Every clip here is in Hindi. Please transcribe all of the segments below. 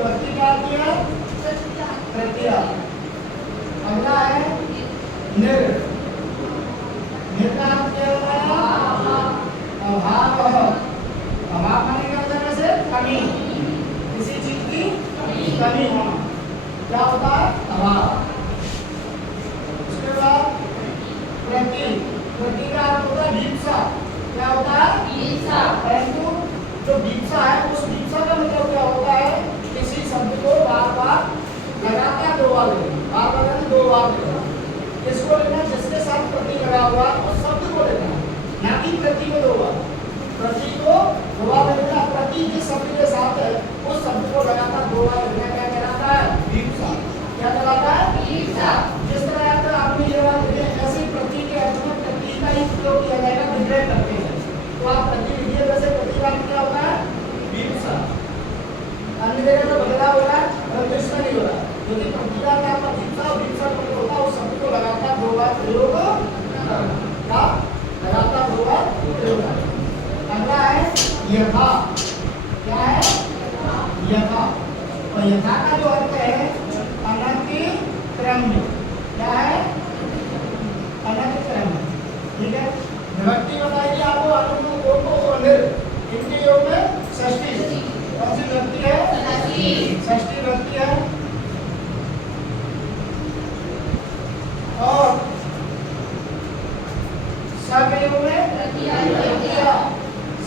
विभक्ति क्या आती है? तृतीया। अगला है निर। निर का अर्थ क्या होता है? अभाव। अभाव माने क्या होता है? वैसे कमी, किसी चीज की कमी होना, क्या होता है? अभाव। उसके बाद प्रति। प्रति का अर्थ होता है भीप्सा। क्या होता है? भीप्सा। परंतु जो भीप्सा है उस भीप्सा का मतलब क्या होता है? किसी शब्द को बार बार लगातार दो बार लेना, बार बार दो बार लेना। किसको लेना? जिसके साथ प्रति लगा हुआ उस शब्द को लेना, ना कि प्रति को दो बार। प्रति को दो बार लेना, प्रति जिस शब्द के साथ है उस शब्द को लगातार दो बार लेना क्या कहलाता है? भीप्सा। क्या कहलाता है? भीप्सा। जिस तरह अर्थ आपने ये बात देखी, ऐसी प्रति के अर्थ में प्रति का ही प्रयोग किया जाएगा, विग्रह करते हैं तो आप प्रति लिखिए, वैसे प्रति का अर्थ क्या होता है? भीप्सा। अन्य जगह तो बदलाव हो रहा है और इसमें नहीं हो रहा, क्योंकि प्रति का क्या होता है? भीप्सा। और भीप्सा का होता है उस शब्द को लगातार दो बार प्रयोग करना, लगातार दो बार प्रयोग करना। अगला है यथा। क्या है? यथा। और यथा का जो अर्थ है अनति क्रम में। क्या है? अनति क्रम में। ठीक है। विभक्ति बताइए आपको, अनुकूल को और निर, इनके योग में षष्ठी। कौन सी विभक्ति है? षष्ठी विभक्ति है। और सहयोग में तृतीया।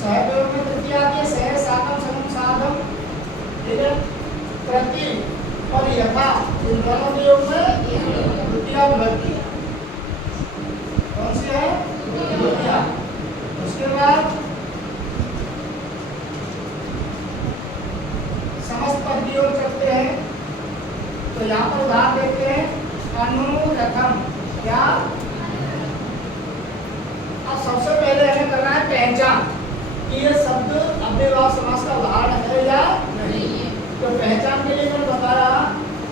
सहयोग में तृतीया के सह साकम समम साधम। ठीक है। प्रति और यथा इन दोनों के योग में तृतीया विभक्ति। कौन सी है? तृतीया। उसके बाद समस्त पद की ओर चलते हैं तो यहाँ पर उदाहरण देखते हैं अनुरथम। क्या? अब सबसे पहले हमें करना है पहचान कि ये शब्द अव्ययभाव समास का उदाहरण है या नहीं। तो पहचान के लिए मैं बता रहा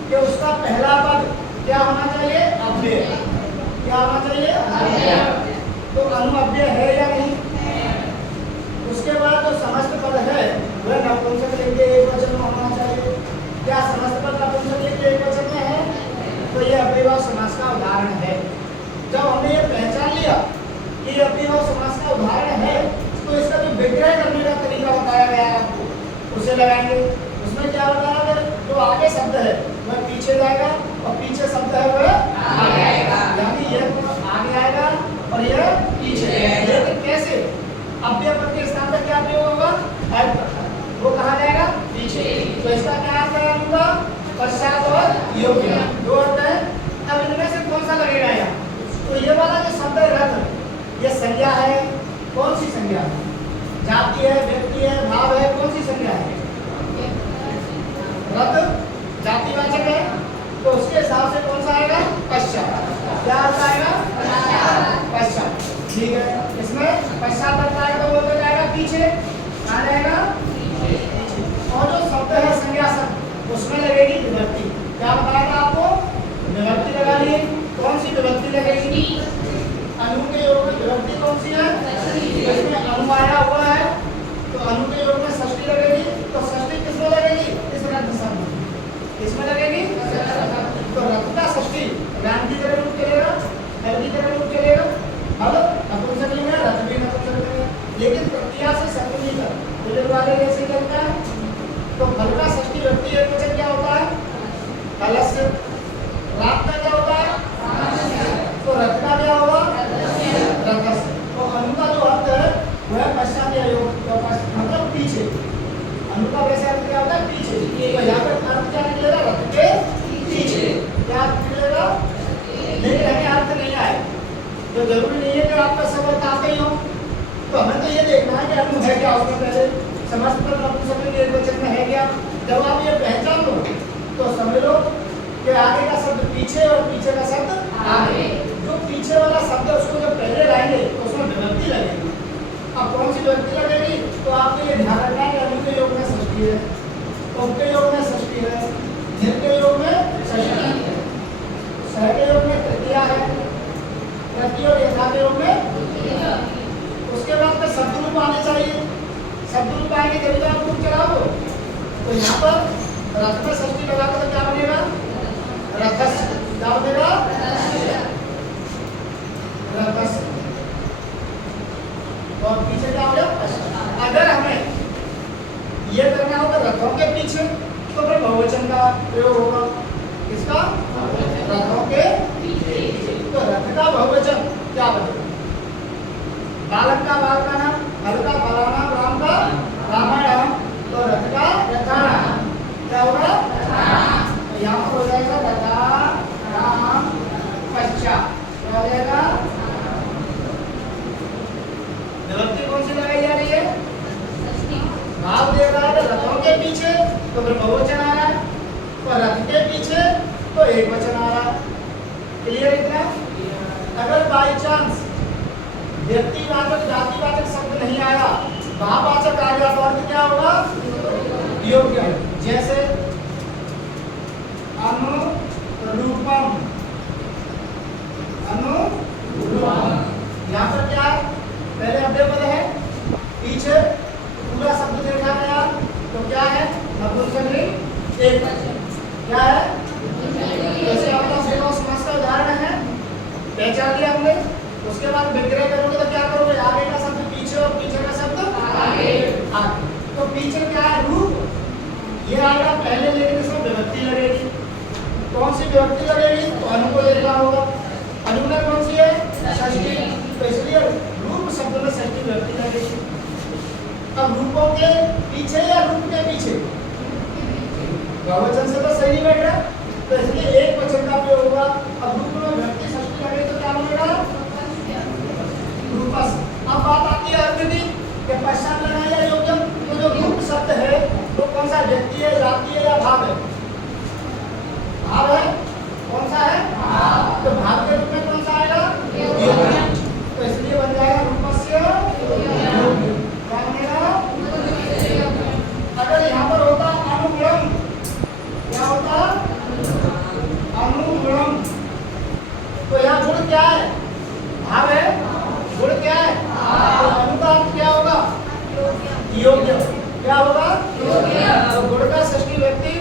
कि उसका पहला पद क्या होना चाहिए? अव्यय। क्या होना चाहिए? अव्यय। तो अनुअव्यय है या नहीं? उसके बाद जो समस्त पद है वह नपुंसक लिंग के एक वचन में होना चाहिए। क्या समस्त पद नपुंसक लिंग के एक वचन में है? तो ये अव्ययभाव समास का उदाहरण है। जब हमने ये पहचान लिया कि अव्ययभाव समास का उदाहरण है तो इसका जो विग्रह करने का तरीका बताया गया है आपको, उसे लगाएंगे। उसमें क्या बताया गया? जो आगे शब्द है वह पीछे जाएगा और पीछे शब्द है वह आगे आएगा, यानी यह आगे आएगा और यह पीछे। लेकिन कैसे? अव्यय पद के स्थान पर क्या प्रयोग होगा? वो कहाँ जाएगा? पीछे। तो इसका क्या अर्थ है? पश्चात और योग्य, दो अर्थ है। अब इनमें से कौन सा लगेगा यहाँ? तो ये वाला जो शब्द है रथ, ये संज्ञा है। कौन सी संज्ञा है? जाति है, व्यक्ति है, भाव है, कौन सी संज्ञा है? रथ जातिवाचक है तो उसके हिसाब से कौन सा आएगा? पश्चात। क्या अर्थ आएगा? पश्चात। ठीक है। इसमें पश्चात अर्थ आएगा तो वो तो जाएगा पीछे। कहाँ जाएगा? पीछे। और जो शब्द है संज्ञा शब्द उसमें लगेगी विभक्ति। क्या बताएगा आपको? विभक्ति लगा लिए। कौन सी विभक्ति लगेगी? अनु के योग में विभक्ति कौन सी है? इसमें अनु आया हुआ है तो अनु के योग में षष्ठी लगेगी। तो षष्ठी किसमें लगेगी? इस रथ शब्द किसमें लगेगी? तो रथ का षष्ठी राम की तरह रूप चलेगा, हर की तरह रूप चलेगा। अब नपुंसक लिंग है, रथ भी नपुंसक लिंग है, लेकिन प्रक्रिया से सप्तमी का बुजुर्ग वाले कैसे चलता है? तो फल का षष्ठी व्यक्ति एक वचन क्या होता है? कलश। रात का क्या होता है? तो रथ का क्या होगा? रथस। तो अनु का जो अर्थ है वह पश्चात या योग मतलब पीछे। अनु का वैसे अर्थ क्या होता है? पीछे। तो यहाँ पर अर्थ क्या निकलेगा? रथ के पीछे। क्या अर्थ निकलेगा? लेकिन हमें अर्थ नहीं आए तो जरूरी नहीं है कि आपका सब अर्थ आते ही हो। तो हमें तो ये देखना है कि अनु है क्या उसमें पहले समस्त पद नपुंसक लिंग एक वचन में है क्या। जब आप ये पहचान लो तो समझ लो कि आगे का शब्द पीछे और पीछे का शब्द आगे। जो पीछे वाला शब्द है उसको जब पहले लाएंगे तो उसमें विभक्ति लगेगी। अब कौन सी विभक्ति लगेगी? तो आपको ये ध्यान रखना है कि अनु के योग में षष्ठी है, उप के योग में षष्ठी है, निर के योग में षष्ठी है, सह के योग में तृतीया है, प्रति और यथा के योग में तृतीया। उसके बाद में शब्द रूप आने चाहिए। शब्द रूप आएंगे जब आप रूप चलाओ। तो यहाँ पर रथ में षष्ठी लगाते तो क्या बनेगा? रथस्य। क्या बनेगा? रथस्य। और पीछे क्या हो गया? पश्चात। अगर हमें ये करना होगा रथों के पीछे तो फिर बहुवचन का प्रयोग होगा। किसका? रथों के पीछे। तो रथ का बहुवचन क्या बनेगा? बालक का बाल का नाम, फल का फलानाम, राम का रामायणम, तो रथ का रथानाम। क्या होगा? तो यहाँ पर हो जाएगा रथा राम पश्चात। क्या हो जाएगा? विभक्ति कौन सी लगाई जा रही है? भाव दे रहा है रथों के पीछे तो फिर बहुवचन आ रहा है, और रथ के पीछे तो एक वचन आ रहा है। क्लियर इतना? अगर बाई चांस व्यक्तिवाचक जातिवाचक शब्द नहीं आया, भाववाचक आ गया तो अर्थ क्या होगा? योग्य। जैसे अनुरूपम। अनुरूपम यहाँ पर क्या है? पहले अव्ययपद है, पीछे पूरा शब्द देखा गया तो क्या है? नपुंसकलिंग एक वचन। क्या है? जैसे अपना सेवा समास का उदाहरण है, पहचान लिया हमने। उसके बाद विग्रह करोगे तो क्या करोगे? आगे का शब्द पीछे और पीछे का शब्द आगे। तो पीछे क्या है? रूप। ये आएगा पहले, लेकिन इसमें विभक्ति लगेगी। कौन सी विभक्ति लगेगी? तो अनु को देखना होगा। अनु में कौन सी है? षष्ठी। तो इसलिए रूप शब्द में षष्ठी विभक्ति लगेगी। अब रूपों के पीछे या रूप के पीछे? बहुवचन से तो सही नहीं बैठ रहा, तो इसलिए एक वचन का प्रयोग होगा। अब रूप में विभक्ति षष्ठी लगे तो क्या बनेगा? रूपस। अब बात आती है अर्थ की कि पश्चात लगाया या योग्य। तो जो रूप शब्द है वो कौन सा? व्यक्ति है, जाति है या भाव है? भाव है। कौन सा है? भाव। तो भाव के रूप में कौन सा आएगा? योग्य। तो इसलिए बन जाएगा रूपस्य योग्य। क्या बनेगा? अगर यहाँ पर होता अनुगुणम, क्या होता? अनुगुणम, तो यहाँ गुण क्या है? भाव है। गुण क्या है? तो अनुपात क्या होगा? योग्य। क्या होगा? योग्य। तो गुण का षष्ठी व्यक्ति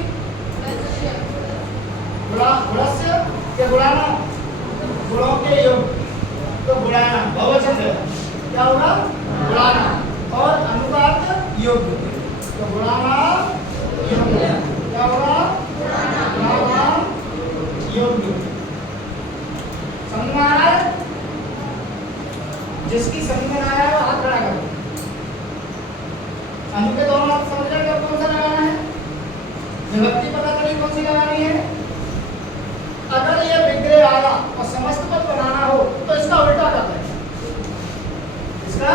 गुणस्य के गुणाना, गुणों के योग, तो गुणाना बहुवचन है। क्या होगा? गुणाना। और अनुपात योग्य, तो गुणाना योग्य। क्या होगा? गुणाना योग्य। समझ में आ रहा है? जिसकी समझ में आया है वो हाथ खड़ा करो। अनु के दोनों हाथ समझ रहे हैं कौन सा लगाना है? विभक्ति पता करी कौन सी लगानी है? अगर ये विग्रह आया और समस्त पद बनाना हो तो इसका उल्टा करते हैं। इसका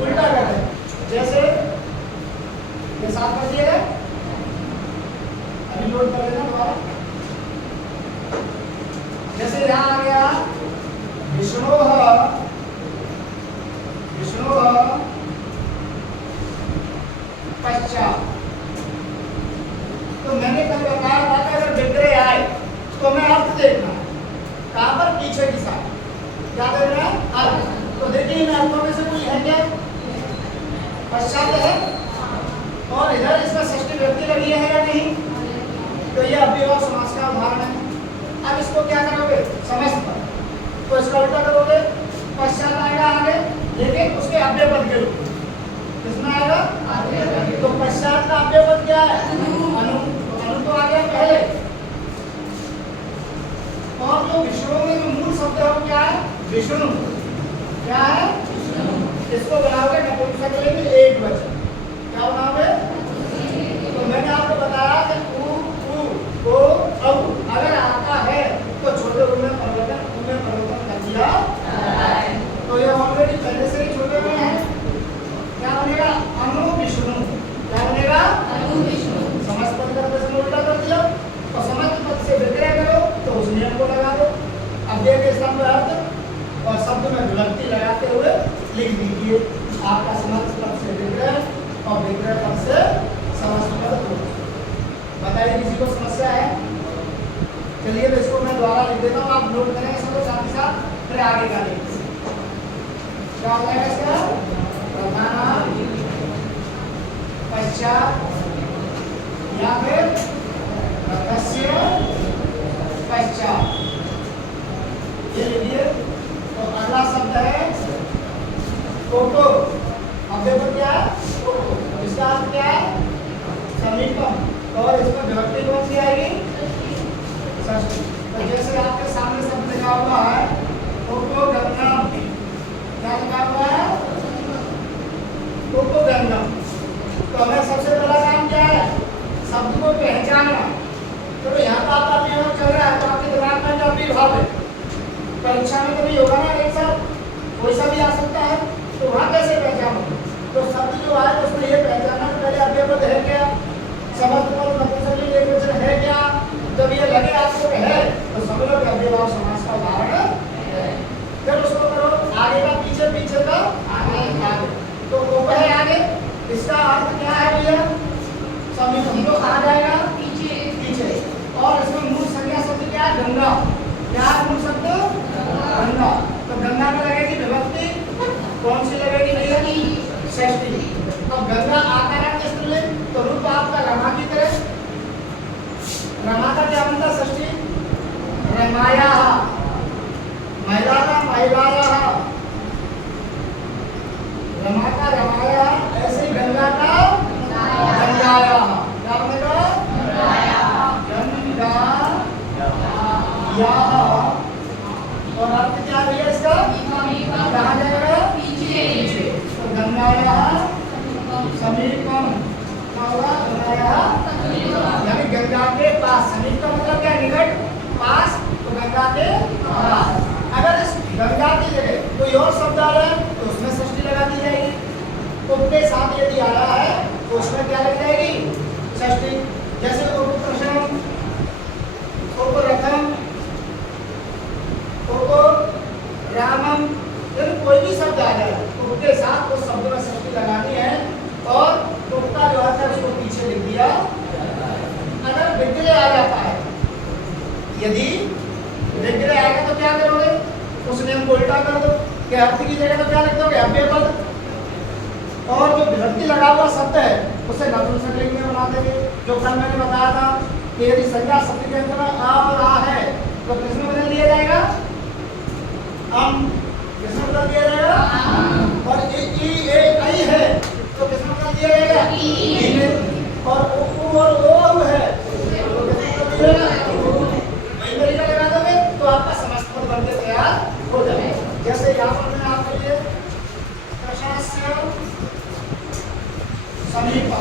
उल्टा करते हैं। जैसे ये साथ कर दिए गए, अभी लोड कर देना दोबारा। जैसे यहाँ आ गया विष्णुः, विष्णुः पश्चात। तो मैंने कल बताया था कि अगर विग्रह आए तो हमें अर्थ देखना है। कहाँ पर? पीछे की साइड। क्या देखना है? अर्थ। तो देखिए इन अर्थों में से कोई है क्या? पश्चात है, और इधर इसमें षष्ठी व्यक्ति लगी है या नहीं? तो ये अव्यय समास का उदाहरण है। अब इसको क्या करोगे? समस्त पर, तो इसका उल्टा करोगे, पश्चात आएगा आगे, लेकिन उसके अव्यय पद के रूप में। किसमें आएगा? तो पश्चात का अव्यय पद क्या है? अनु। अनु तो आ गया पहले, और जो विष्णु में जो मूल शब्द है वो क्या है? विष्णु। क्या है? इसको बनाओगे नपुंसकलिंग में एक वचन। क्या बनाओगे? तो मैंने आपको बताया कि उ, ओ, औ अगर आता है तो छोटे उ में परिवर्तन कर दिया। तो ये ऑलरेडी पहले से ही छोटे में है। क्या बनेगा? अनु विष्णु। क्या बनेगा? अनु विष्णु। समस्त पद करते समय उल्टा कर दिया, और समस्त पद से विग्रह करो तो उस नियम को लगा दो। अब देखिए स्तंभ अर्थ और शब्द में विभक्ति लगाते हुए लिख दीजिए। आपका समस्त पद से विग्रह और विग्रह पद से समस्त पद। बताइए किसी को समस्या है? चलिए तो इसको मैं दोबारा लिख देता हूँ, आप नोट करेंगे सबको साथ ही साथ, फिर आगे का लिखेंगे। क्या हो जाएगा इसका? प्रधान, पश्चात या फिर विभक्ति कौन सी आएगी? षष्ठी। तो जैसे आपके सामने शब्द लिखा हुआ है उपगम्यम, क्या लिखा हुआ है? उपगम्यम। तो हमें सबसे पहला काम क्या है? शब्द को पहचानना। तो यहाँ पर आपका नियम चल रहा है तो आपके दिमाग में जो भी भाव है परीक्षा में कभी होगा ना एक साथ कोई सा भी आ सकता है, तो वहाँ कैसे पहचानो? तो शब्द जो आए उसमें ये पहचानना पहले अव्ययपद है क्या, समर्थ पद नपुंसकलिंग एकवचन है क्या। जब ये लगे आपको है तो समझ लो कि अव्ययभाव समास का उदाहरण है। फिर उसको करो आगे का पीछे, पीछे का आगे। तो उप है आगे, इसका अर्थ क्या है भैया? समीपम। तो कहाँ जाएगा? पीछे, पीछे। और इसमें मूल संज्ञा शब्द क्या है? गंगा। क्या है मूल शब्द? गंगा। तो गंगा में लगेगी विभक्ति, कौन सी लगेगी भैया? षष्ठी। अब गंगा आकार के स्त्रीलिंग, तो रूप आपका रमा की तरह। रमा का क्या बनता? षष्ठी। रमायाः, महिला का महिलायाः, रमा का रमायाः, ऐसे ही गंगा का गंगायाः। क्या बनेगा? गंगायाः। और अर्थ क्या है इसका? कहाँ जाएगा? पीछे। तो गंगायाः समीपम, क्या होगा? गंगायाः यानी गंगा के पास। समीप का मतलब क्या? निकट, पास। तो गंगा के पास। अगर इस गंगा की जगह कोई और शब्द आ रहा है तो उसमें षष्ठी लगा दी जाएगी। उप के साथ यदि आ रहा है तो उसमें क्या लग जाएगी? षष्ठी। जैसे उपप्रशम, उपरथम, रामम, यदि कोई भी शब्द आ जाए तो उसके साथ उस शब्द में षष्ठी लगानी है और उपका जो आता है उसको पीछे लिख दिया। अगर विग्रह आ जाता है, यदि विग्रह आएगा तो क्या करोगे? उस नियम को उल्टा कर दो कि अर्थ की जगह तो क्या लिख दोगे? अव्ययपद। और जो विभक्ति लगा हुआ शब्द है उसे नपुंसकलिंग में बना देंगे। जो कल मैंने बताया था कि यदि संज्ञा शब्द के अंत में आ और आ है तो किसमें बदल दिया जाएगा? अम। किसमें बदल दिया जाएगा? और ई ए आई है तो किसमें बदल दिया जाएगा? ई में। और उ और ओ है तो किसमें बदल दिया जाएगा? वही तरीका लगा दोगे तो आपका समस्त पद बनके तैयार हो जाएगा। जैसे यहाँ पर मैंने आपके लिए प्रशास्य समीपा,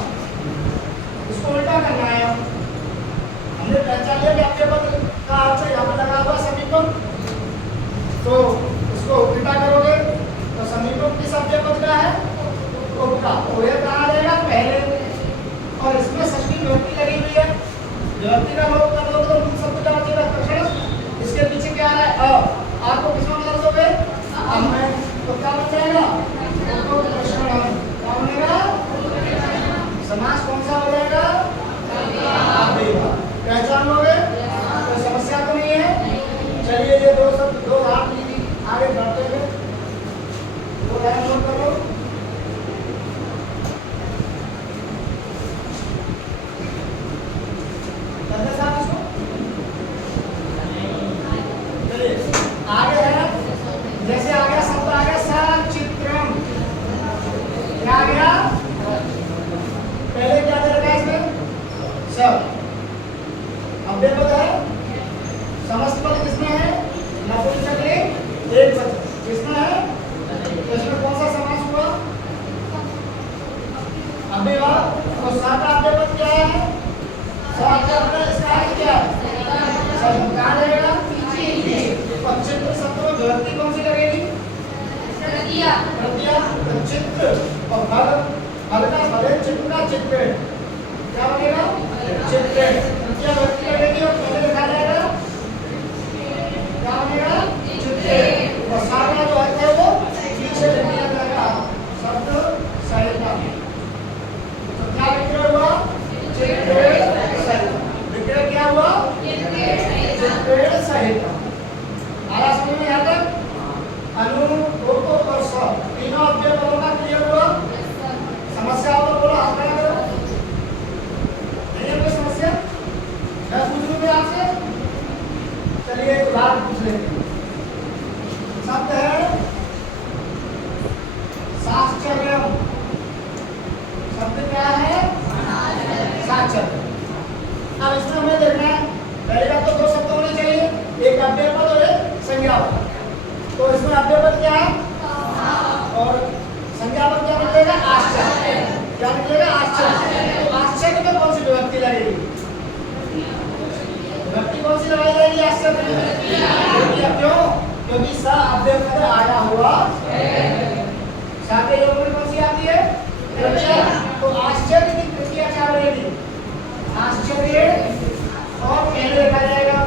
इसको उल्टा करना है। हमने पहचान लिया कि आपके पद का अर्थ यहाँ पर लगा हुआ समीपम, तो इसको उल्टा करोगे तो समीपम किस अव्ययपद का है? उपका। तो यह कहाँ आ जाएगा? पहले। और इसमें षष्ठी विभक्ति लगी हुई है। विभक्ति का लोप कर दो तो मूल शब्द का बचेगा प्रश्न। इसके पीछे क्या है? अ। आपको किसमें बदल दोगे? अम में। तो क्या बच जाएगा? उपप्रशम। क्या बनेगा? समास कौन सा हो जाएगा? अव्ययभाव। पहचान लोगे? कोई समस्या तो नहीं है? चलिए ये दो शब्द, दो भाग लीजिए, आगे बढ़ते हुए दो लाइन नोट करो। चलिए आगे है, जैसे आ गया शब्द आ गया सचित्रम। क्या आ गया? पहले क्या दे रखा है इसमें? सब अव्ययपद है। समस्त पद किसमें है? नपुंसकलिंग एकवचन। किसमें है? तो इसमें कौन सा समास हुआ? अव्ययभाव। तो सा का अव्ययपद क्या है? सा का अपना इसका अर्थ क्या है? कहाँ जाएगा? पीछे। और चित्र शब्द में विभक्ति कौन सी लगेगी? तृतीया। तृतीया। तो चित्र और फल, फल का फल है, चित्र का चित्र। क्या बनेगा? चित्र। तृतीया विभक्ति लगेगी और पहले लिखा जाएगा क्या बनेगा? चित्र। और सा का जो अर्थ है वो पीछे लिख दिया जाएगा शब्द सहिता। तो क्या विग्रह हुआ? चित्र सहिता। विग्रह क्या हुआ? चित्र सहिता। आया समझ में? यहाँ तक अनु, उप और स तीनों अव्ययपदों का क्लियर हुआ। समस्या हो तो बोलो, हाथ खड़ा करो। नहीं है कोई समस्या? तो इसमें अव्ययपद क्या है और संज्ञापद क्या निकलेगा आश्चर्य। क्या निकलेगा आश्चर्य। तो आश्चर्य में कौन सी विभक्ति लगेगी? विभक्ति कौन सी लगाई जाएगी आश्चर्य में? क्यों? क्योंकि स अव्ययपद आया हुआ सा के योग में कौन सी आती है तृतीया। तो आश्चर्य की तृतीया क्या बनेगी? आश्चर्य और पहले लिखा जाएगा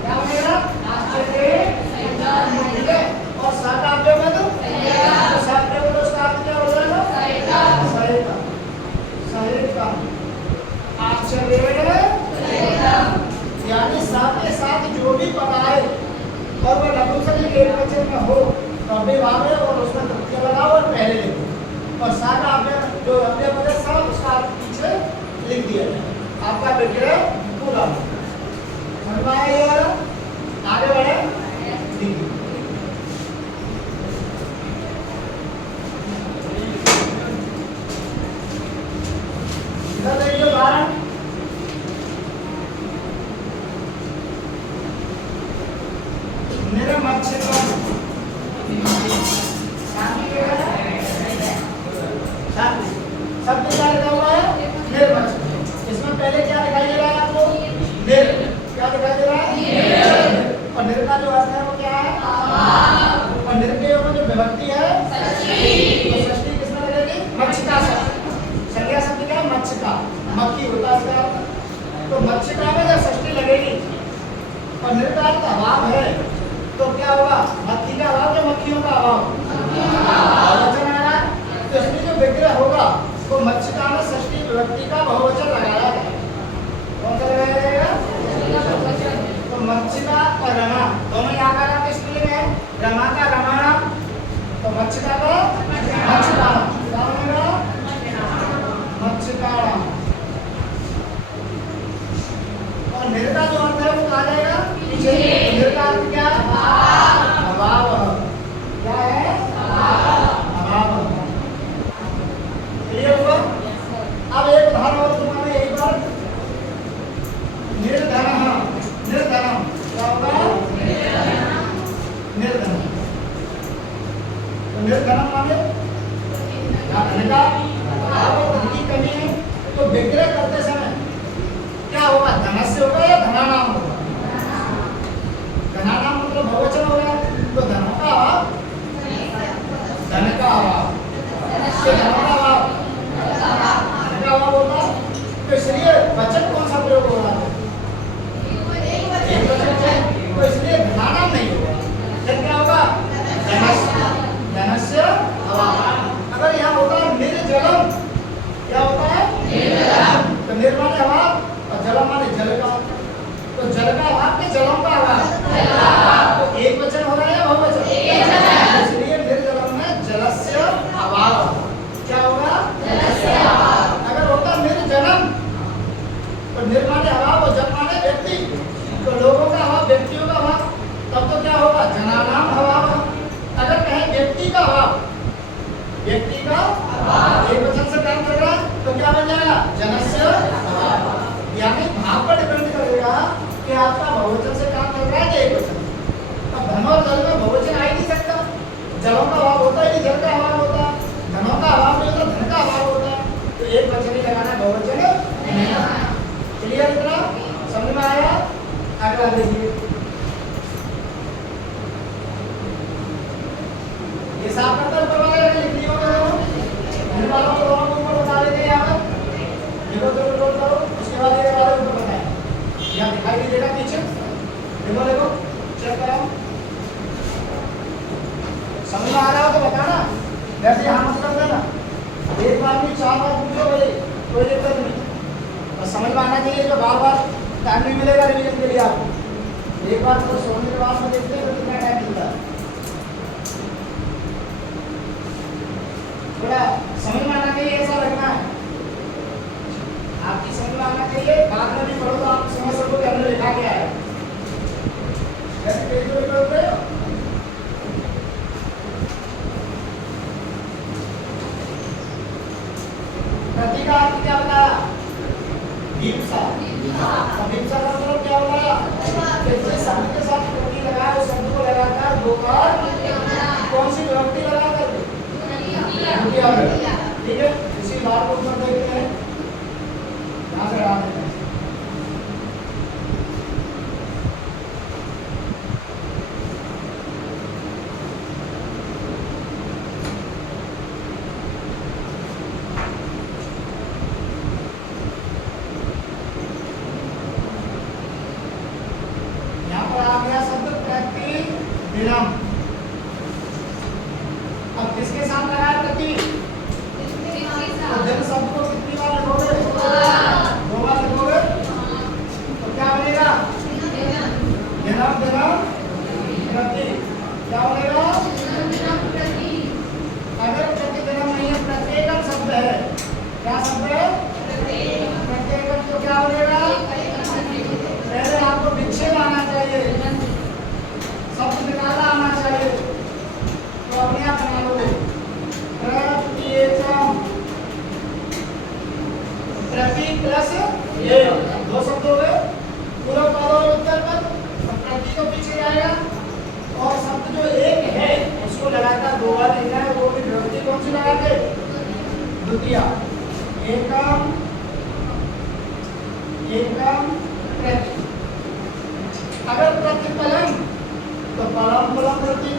क्या बनेगा आश्चर्य ठीक है। और सा का अव्ययपद तो सा अव्ययपद तो उसका अर्थ क्या हो जाएगा सहायता। सहायता आश्चर्य यानी सा के साथ जो भी पद आए और वह नपुंसक एकवचन में हो तो अव्ययभाव है और उसमें तृतीया लगाओ और पहले लिखो। और सा का अव्यय जो अव्ययपद है सा उसका अर्थ पीछे लिख दिया जाए। आपका विग्रह पूरा समझ में आया ये वाला? आगे बढ़े देखिए इधर देखिए उदाहरण मेरे मच्छर शब्द क्या लिखा हुआ है निर्मच। इसमें पहले क्या दिखाई दे रहा है आपको निर। क्या दिखाई दे रहा है और निर का जो अर्थ है वो क्या है और निर के ऊपर जो विभक्ति है तो षष्ठी किसमें लगेगी मच्छिका। संज्ञा शब्द क्या है मच्छिका मक्खी होता है इसका अर्थ। तो मच्छिका में जब षष्ठी लगेगी और निर का अर्थ अभाव है तो क्या होगा मक्खी का अभाव या मक्खियों का अभाव बहुवचन आ रहा है। तो इसमें जो विग्रह होगा वो मच्छिका में षष्ठी विभक्ति का बहुवचन लगाया जाएगा। कौन सा लगाया जाएगा? तो मच्छिका और रमा दोनों यहाँ का नाम किस लिए है रमा का रमाणा तो मच्छिका का मच्छिका क्या बनेगा मच्छिकाणा। और निर का जो अर्थ है वो कहा जाएगा पीछे। निर का अर्थ क्या अभाव क्या है अभाव। क्लियर हुआ? अब एक उदाहरण और तुम्हारे एक बार निर्धन निर्धनम क्या होगा निर्धन। तो निर्धनम माने धन का अभाव और धन की कमी है। तो विग्रह करते समय क्या होगा धनस्य होगा या धनानाम होगा? धनानाम मतलब बहुवचन होगा तो धन का अभाव धन का अभाव धन का अभाव होगा। तो इसलिए वचन कौन सा प्रयोग हो रहा है एक वचन तो इसलिए धनानाम नहीं होगा। फिर क्या होगा धनस्य अभाव। अगर यहाँ होता है निर्जलम क्या होता है निर्जलम तो निर्माण अभाव और जलम माने जल का। तो जल का अभाव के जलम का अभाव तो एक वचन हो रहा है या बहुवचन? इसलिए निर्जलम में जलस्य अभाव क्या होगा जलस्य अभाव। अगर होता निर्जलम तो निर्माण अभाव और जल माने व्यक्ति तो लोगों का अभाव व्यक्तियों का अभाव तब तो क्या होगा जनानाम अभाव। अगर कहें व्यक्ति का अभाव व्यक्ति का एक वचन से काम कर रहा है तो क्या बन जाएगा जनस्य अभाव। यानी भाव पर डिपेंड करेगा कि आपका बहुवचन से काम कर रहा है कि एक वचन। अब धन और जल में बहुवचन आ ही नहीं सकता। जलों का अभाव होता है जल का अभाव होता है धनों का अभाव नहीं होता धन का अभाव होता है। तो एक वचन ही लगाना बहुवचन नहीं। क्लियर इतना समझ में आया? अगला देखिए ये साफ करता ऊपर वाले लिख लिया होगा इन वालों को दोनों को ऊपर बता देते हैं यहाँ पर देखो तो रोल करो उसके बाद ये वाले ऊपर बताएं यहाँ दिखाई नहीं देगा पीछे देखो देखो चेक कराओ समझ में आ रहा हो तो बताना वैसे यहाँ मत कर देना। एक बार में 4 बार पूछो भाई कोई दिक्कत नहीं और समझ में आना चाहिए। जो बार बार टाइम नहीं मिलेगा रिवीजन के लिए आपको एक बार तो सोने के बाद में देखते हैं तो कितना टाइम मिलता है। थोड़ा समझ में आना चाहिए ऐसा रखना है आपकी समझ में आना चाहिए। बाद में भी पढ़ो तो आप समझ सको कि हमने लिखा क्या है। ऐसे पेज पे पढ़ रहे हो प्रति का अर्थ क्या बताया हिंसा। हिंसा का मतलब क्या होगा जिस शब्द के साथ प्रति लगाया उस शब्द को लगाकर दो बार ठीक है, इसी बात को ऊपर देखते हैं, यहाँ से हटा देते हैं। यहाँ पर आ गया शब्द प्रतिदिनम। अब किसके साथ लगाया प्रति? तो दिन शब्द को कितनी बार लिखोगे? दो बार लिखोगे, तो क्या बनेगा? दिनम दिनम प्रति। क्या बनेगा? अगर प्रतिदिनम नहीं है, प्रत्येकम शब्द है। क्या शब्द है? प्रत्येकम। तो क्या बनेगा? पहले आपको विच्छेद आना चाहिए, शब्द निकालना आना चाहिए, तो अपने आप बना लोगे। प्रत्येकम, प्रति प्लस एक, दो शब्द हो गए। पूर्व पद और उत्तर पद, प्रति तो पीछे जाएगा, और शब्द जो एक है उसको लगातार दो बार लिखना है। वो भी विभक्ति कौन सी लगाते? द्वितीया। एकम, एकम प्रति। अगर प्रतिपलम तो पलम पलम प्रति,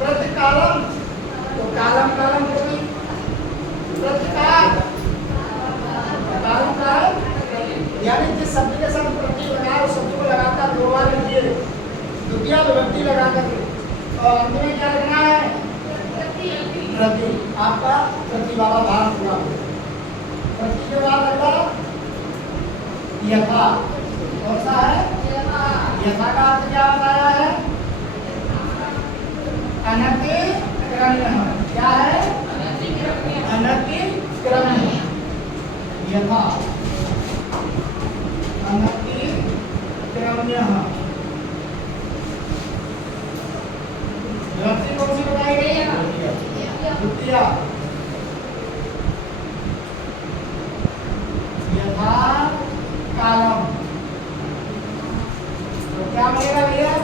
प्रतिकालम तो कालम कालम प्रति, प्रतिकाल कालम काल। यानी जिस शब्द के साथ प्रति लगाए उस शब्द को लगातार दो बार लिखिए, द्वितीय विभक्ति लगा करके, और अंत में क्या लिखना है? प्रति। आपका प्रति वाला भाग पूरा हो। प्रति के बाद अगला यथा। कौन सा है? यथा का अर्थ क्या बताया है? अनतिक्रम्य। क्या है? अनतिक्रम्य। यथा अनतिक्रम्य। विभक्ति कौन सी बताई गई है? द्वितीया। यथा कालम, तो क्या बनेगा भैया?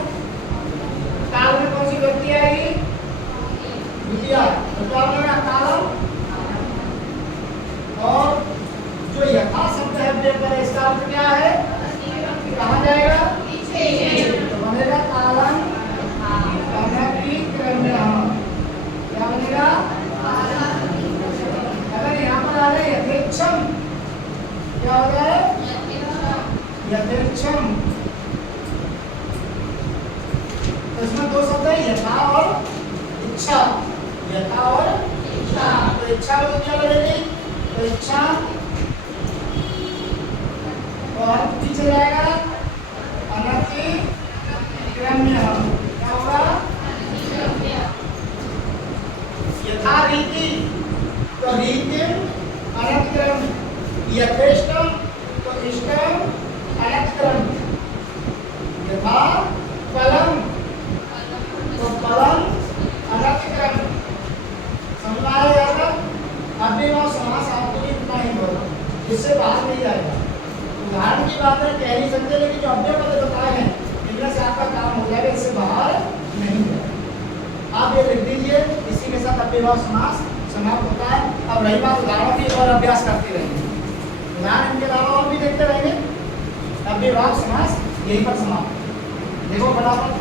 काल में कौन सी विभक्ति आएगी? द्वितीया। तो क्या बनेगा? कालम। और जो यथा शब्द है पेपर, इसका अर्थ क्या है? कहाँ जाएगा? तो बनेगा कालम अनतिक्रम्य। क्या बनेगा? अगर यहाँ पर आ जाए यथेच्छम, क्या हो जाए? यथेच्छम। तो इसमें दो शब्द है, यथा और इच्छा। यथा और इच्छा। तो इच्छा को क्या लगेगी? तो इच्छा, और पीछे जाएगा अनतिक्रम्य। क्या होगा? यथा रीति, तो रीतिम अनतिक्रम्य। यथेष्टम, तो इष्टम अनतिक्रम्य। यथा फलम, तो फलम अनतिक्रम्य। समझ में आया जाएगा? अव्ययभाव समास आपको भी इतना ही बोला, इससे बाहर नहीं जाएगा। उदाहरण की बात है, कह नहीं सकते, लेकिन जो अव्यय पद बताए हैं इनमें से आपका काम हो जाएगा, इससे बाहर नहीं जाएगा। आप ये लिख दीजिए, इसी के साथ अव्ययभाव समास समाप्त होता है। अब रही बात उदाहरण की, और अभ्यास करते रहेंगे। उदाहरण इनके अलावा और भी देखते रहेंगे। अव्ययभाव समास यहीं पर समाप्त। देखो फटाफट।